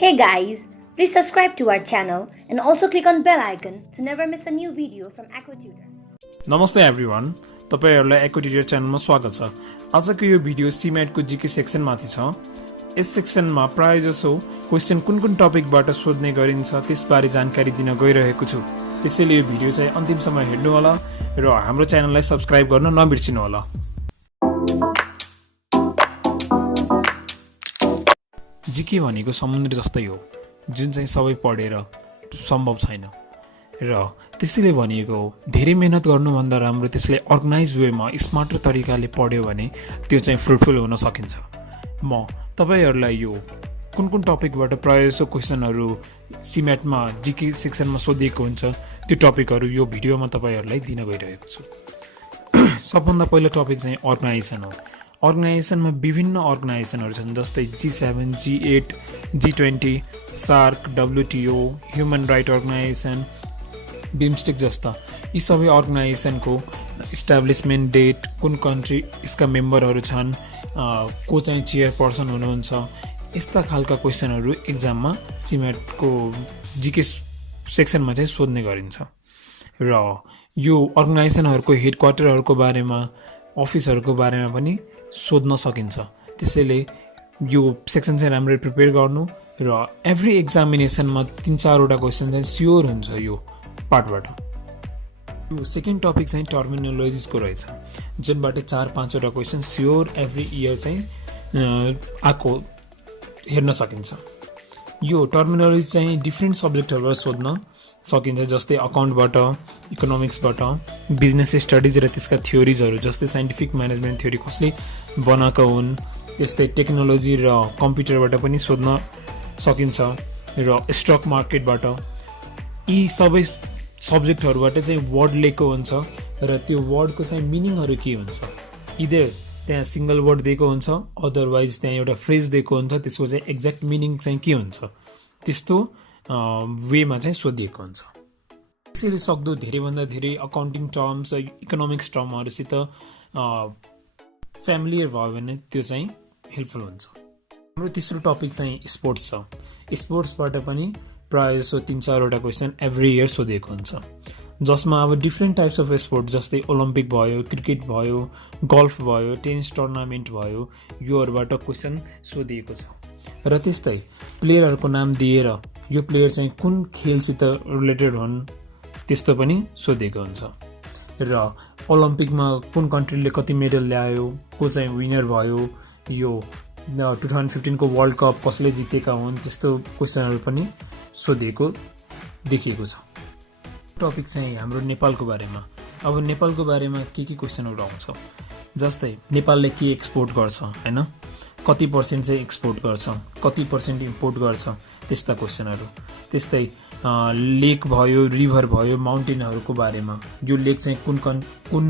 Hey guys, please subscribe to our channel and also click on bell icon to never miss a new video from AquaTutor. नमस्ते everyone, तपाईहरुलाई AquaTutor च्यानलमा स्वागत छ। आजको यो video cement को GK section माथि छ। यस सेक्सनमा प्राय जसो क्वेशन कुन टपिकबाट सोध्ने गरिन्छ त्यसबारे जानकारी दिन गइरहेको छु। त्यसैले यो भिडियो चाहिँ अन्तिमसम्म हेर्नु होला र हाम्रो च्यानललाई सब्स्क्राइब गर्न नबिर्सिनु होला। जीके भनेको समुद्र जस्तै हो, जुन चाहिँ सबै पढेर सम्भव छैन र त्यसैले भनिएको हो धेरै मेहनत गर्नुभन्दा राम्रो त्यसले अर्गनाइज वेमा स्मार्टर तरिकाले पढ्यो भने त्यो चाहिँ फ्रुटफुल हुन सकिन्छ। म तपाईहरुलाई यो कुन टपिकबाट प्राय जसो क्वेशनहरु सीमेटमा जीके सेक्सनमा सोधिएको हुन्छ त्यो टपिकहरु यो भिडियोमा तपाईहरुलाई दिन गइरहेको छु। सबभन्दा पहिलो टपिक चाहिँ अर्गनाइजेसन हो। अर्गनाइजेसनमा विभिन्न अर्गनाइजेसनहरु छन्, जस्तै G7, G8, G20, SAARC, WTO, human right organisation, BIMSTEC जस्ता। यी सबै अर्गनाइजेसनको इस्टाब्लिशमेन्ट डेट, कुन कन्ट्री यसका मेम्बरहरु छन्, को चाहिँ चेयरपर्सन हुनुहुन्छ, यस्ता खालका क्वेशनहरु एक्जाममा सीमेटको जीके सेक्सनमा चाहिँ सोध्ने गरिन्छ। र यो अर्गनाइजेसनहरुको हेडक्वार्टरहरुको बारेमा, अफिसहरुको बारेमा पनि सोध्न सकिन्छ। त्यसैले यो सेक्सन चाहिँ राम्ररी प्रिपेयर गर्नु र एभ्री एक्जामिनेसनमा 3-4 वटा क्वेशन चाहिँ स्योर हुन्छ यो पार्टबाट। यो सेकेन्ड टपिक चाहिँ टर्मिनोलोजिजको रहेछ, जुनबाट 4-5 वटा क्वेशन स्योर एभ्री इयर चाहिँ आको हेर्न सकिन्छ। यो टर्मिनोलोजी चाहिँ डिफ्रेन्ट सब्जेक्टहरुबाट सोध्न सकिन्छ, जस्तै अकाउन्टबाट, इकोनोमिक्सबाट, बिजनेस स्टडिज र त्यसका थ्योरीजहरु, जस्तै साइन्टिफिक म्यानेजमेन्ट थ्योरी कसले बनाएको हुन्, त्यस्तै टेक्नोलोजी र कम्प्युटरबाट पनि सोध्न सकिन्छ र स्टक मार्केटबाट। यी सबै सब्जेक्टहरुबाट चाहिँ वर्ड लिएको हुन्छ र त्यो वर्डको चाहिँ मिनिङहरु के हुन्छ, इदर त्यहाँ सिंगल वर्ड दिएको हुन्छ, अदरवाइज त्यहाँ एउटा फ्रेज दिएको हुन्छ, त्यसको चाहिँ एक्ज्याक्ट मिनिङ चाहिँ के हुन्छ, त्यस्तो वेमा चाहिँ सोधिएको हुन्छ। त्यसैले सक्दो धेरैभन्दा धेरै अकाउन्टिङ टर्म्स, इकोनोमिक्स टर्महरुसित फ्यामिलियर भयो भने त्यो चाहिँ हेल्पफुल हुन्छ। हाम्रो तेस्रो टपिक चाहिँ स्पोर्ट्स छ। स्पोर्ट्सबाट पनि प्राय जसो 3-4 वटा क्वेशन एभ्री इयर सोधिएको हुन्छ, जसमा अब डिफ्रेन्ट टाइप्स अफ स्पोर्ट, जस्तै ओलम्पिक भयो, क्रिकेट भयो, गल्फ भयो, टेनिस टुर्नामेन्ट भयो, योहरुबाट क्वेशन सोधिएको छ। र त्यस्तै प्लेयरहरुको नाम दिएर यो प्लेयर चाहिँ कुन खेलसित रिलेटेड हुन् त्यस्तो पनि सोधेको हुन्छ। र ओलम्पिकमा कुन कन्ट्रीले कति मेडल ल्यायो, को चाहिँ विनर भयो, यो 2015 को वर्ल्ड कप कसले जितेका हुन्, त्यस्तो क्वेशनहरु पनि सोधेको देखिएको छ। टपिक चाहिँ हाम्रो नेपालको बारेमा। अब नेपालको बारेमा के क्वेशनहरु आउँछ, जस्तै नेपालले के एक्सपोर्ट गर्छ हैन, कति % चाहिँ एक्सपोर्ट गर्छ, कति % इम्पोर्ट गर्छ, त्यस्ता क्वेशनहरु। त्यस्तै लेक भयो, रिभर भयो, माउन्टेनहरुको बारेमा, यो लेक चाहिँ कुन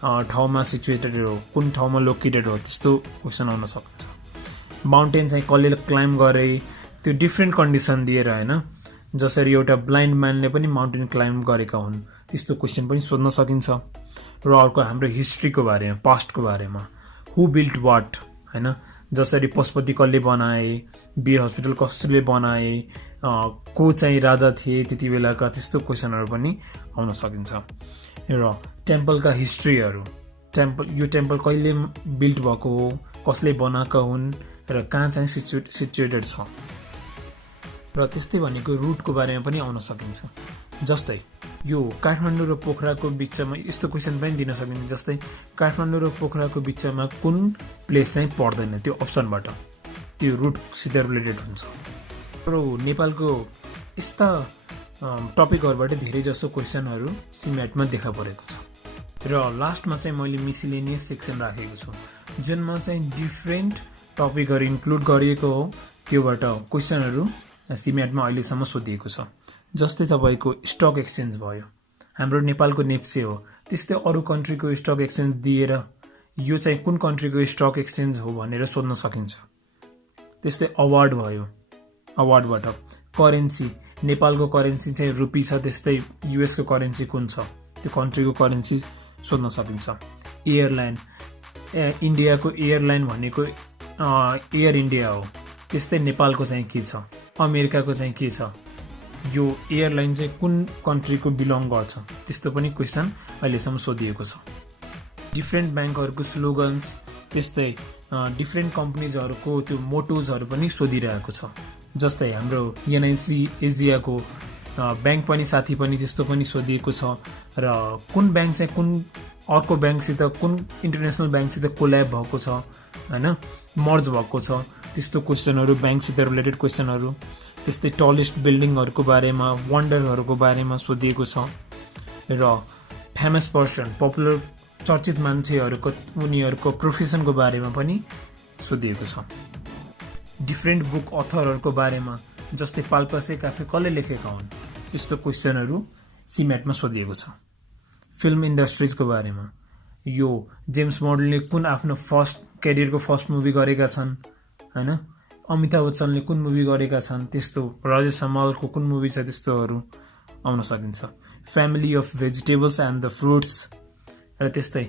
ठाउँमा सिचुएटेड हो, कुन ठाउँमा लोकेटेड हो, त्यस्तो क्वेशन आउन सक्छ। माउन्टेन चाहिँ कसले क्लाइम्ब गरे, त्यो डिफ्रेन्ट कन्डिसन दिएर हैन, जसरी एउटा ब्लाइन्ड म्यानले पनि माउन्टेन क्लाइम्ब गरेका हुन्, त्यस्तो क्वेशन पनि सोध्न सकिन्छ। र अर्को हाम्रो हिस्ट्रीको बारेमा, पास्टको बारेमा, हु बिल्ट वाट हैन, जसरी पशुपति कसले बनाए, वीर हस्पिटल कसले बनाए, को चाहिँ राजा थिए त्यति बेलाका, त्यस्तो क्वेशनहरु पनि आउन सकिन्छ। र टेम्पलका हिस्ट्रीहरु, यो टेम्पल कहिले बिल्ट भएको हो, कसले बनाएका हुन् र कहाँ चाहिँ सिचुएटेड छ। र त्यस्तै भनेको रुटको बारेमा पनि आउन सकिन्छ, जस्तै यो काठमाडौँ र पोखराको बिचमा यस्तो क्वेशन पनि दिन सकिन्छ, जस्तै काठमाडौँ र पोखराको बिचमा कुन प्लेस चाहिँ पर्दैन, त्यो अप्सनबाट त्यो रुटसित रिलेटेड हुन्छ। र नेपालको यस्ता टपिकहरुबाट धेरै जसो क्वेशनहरु सीमेटमा देखा परेको छ। र लास्टमा चाहिँ मैले मिसेलेनियस सेक्सन राखेको छु, जुनमा चाहिँ डिफ्रेन्ट टपिकहरु इन्क्लुड गरिएको हो, त्योबाट क्वेशनहरु सीमेटमा अहिलेसम्म सोधिएको छ। जस्तै तपाईको स्टक एक्सचेन्ज भयो, हाम्रो नेपालको नेप्से हो, त्यस्तै अरु कन्ट्रीको स्टक एक्सचेन्ज दिएर यो चाहिँ कुन कन्ट्रीको स्टक एक्सचेन्ज हो भनेर सोध्न सकिन्छ। त्यस्तै अवार्ड भयो, अवार्डबाट करेन्सी, नेपालको करेन्सी चाहिँ रुपी छ, त्यस्तै युएस को करेन्सी कुन छ, त्यो कन्ट्रीको करेन्सी सोध्न सकिन्छ। एयरलाइन, इन्डियाको एयरलाइन भनेको एयर इन्डिया हो, त्यस्तै नेपालको चाहिँ के छ, अमेरिकाको चाहिँ के छ, यो एयरलाइन चाहिँ कुन कन्ट्रीको बिलोङ गर्छ, त्यस्तो पनि क्वेसन अहिलेसम्म सोधिएको छ। डिफ्रेन्ट ब्याङ्कहरूको स्लोगन्स, त्यस्तै डिफ्रेन्ट कम्पनीजहरूको त्यो मोटोजहरू पनि सोधिरहेको छ। जस्तै हाम्रो एनआइसी एजियाको ब्याङ्क पनि साथी पनि त्यस्तो पनि सोधिएको छ र कुन ब्याङ्क चाहिँ कुन अर्को ब्याङ्कसित, कुन इन्टरनेसनल ब्याङ्कसित कोल्याब भएको छ हैन, मर्ज भएको छ, त्यस्तो क्वेसनहरू, ब्याङ्कसित रिलेटेड क्वेसनहरू। त्यस्तै टलेस्ट बिल्डिङहरूको बारेमा, वन्डरहरूको बारेमा सोधिएको छ र फेमस पर्सन, पपुलर चर्चित मान्छेहरूको उनीहरूको प्रोफेसनको बारेमा पनि सोधिएको छ। डिफ्रेन्ट बुक अथरहरूको बारेमा, जस्तै पाल्पासे काफे कसले लेखेका हुन्, त्यस्तो क्वेसनहरू सीम्याटमा सोधिएको छ। फिल्म इन्डस्ट्रिजको बारेमा, यो जेम्स मोडलले कुन आफ्नो करियरको फर्स्ट मुभी गरेका छन् हैन, अमिताभ बच्चनले कुन मुभी गरेका छन्, त्यस्तो राजेश हमालको कुन मुभी छ, त्यस्तोहरू आउन सकिन्छ। Family of vegetables and the fruits र त्यस्तै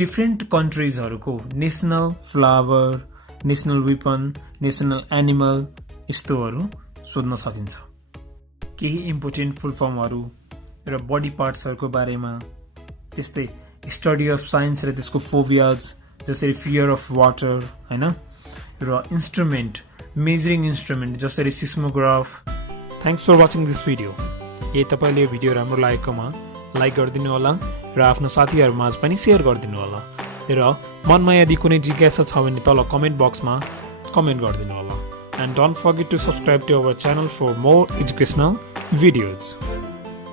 डिफ्रेन्ट कन्ट्रिजहरूको national flower, national weapon, national animal, यस्तोहरू सोध्न सकिन्छ। केही इम्पोर्टेन्ट फुल फर्महरू र बडी पार्ट्सहरूको बारेमा, त्यस्तै स्टडी अफ साइन्स र त्यसको फोबियाज, जसरी फियर अफ वाटर हैन, र इन्स्ट्रुमेन्ट, मेजरिङ इन्स्ट्रुमेन्ट जसरी seismograph. Thanks for watching this video. यदि तपाईँले यो भिडियो राम्रो लागेकोमा लाइक गरिदिनु होला र आफ्नो साथीहरूमाझ पनि सेयर गरिदिनु होला र मनमा यदि कुनै जिज्ञासा छ भने तल कमेन्ट बक्समा कमेन्ट गरिदिनु होला। And don't forget to subscribe to our channel for more educational videos.